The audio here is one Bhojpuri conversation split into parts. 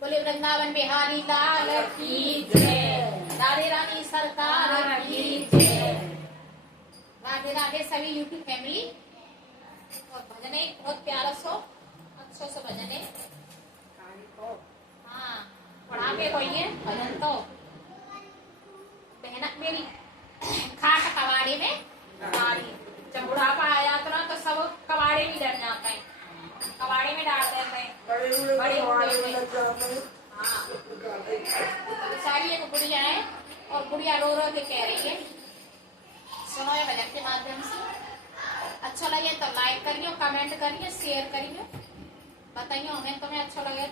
बोले वृंदावन बिहारी लाल की जय, राधे रानी सरकार की जय। राधे राधे सभी यूट्यूब फैमिली। और भजने बहुत प्यारा सो अच्छो से भजने हाँ पढ़ा के कोई है भजन तो बहना मेरी खाट कबाड़ी में कबाड़ी। जब बुढ़ापा आ जाता ना तो सब कबाड़े में डर जाते हैं, कबाड़े में डाल देते हैं बड़े बूढ़े। हाँ सारी एक बुढ़िया है और बुढ़िया रो रो के कह रही है। सुनो ये भजन के माध्यम से अच्छा लगे तो लाइक करियो, कमेंट करियो, शेयर करियो, बताइए हमें तुम्हें अच्छा लगे।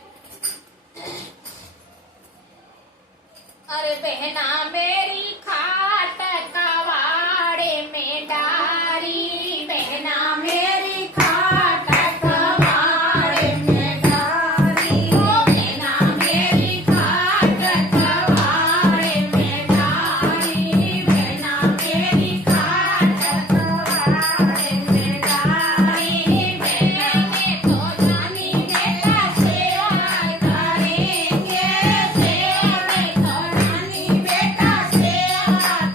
अरे बहना मेरी खाट कबाड़े में डारी, बहना मेरी खाट कबाड़े में डारी, ओ बहना मेरी खाट कबाड़े में डारी, बहना मेरी खाट कबाड़े में डारी। बहने तो जानी बेटा सेवा करेंगे, सेवा में तो जानी बेटा सेवा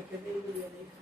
करके दे दिया।